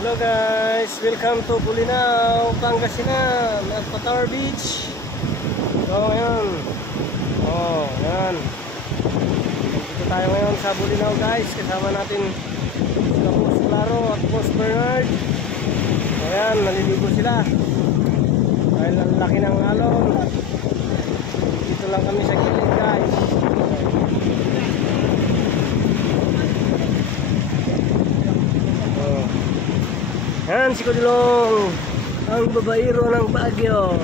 Hello guys, welcome to Bulinaw, Pangasinan at Patawer Beach. So ngayon, yan. Dito tayo ngayon sa Bulinaw guys. Kasama natin sila Boss Claro at Boss Bernard. Ayan, naliligo sila dahil ang laki ng alon. Dito lang kami sa gilid guys. Yan si Kudulong, ang babaero ng Baguio.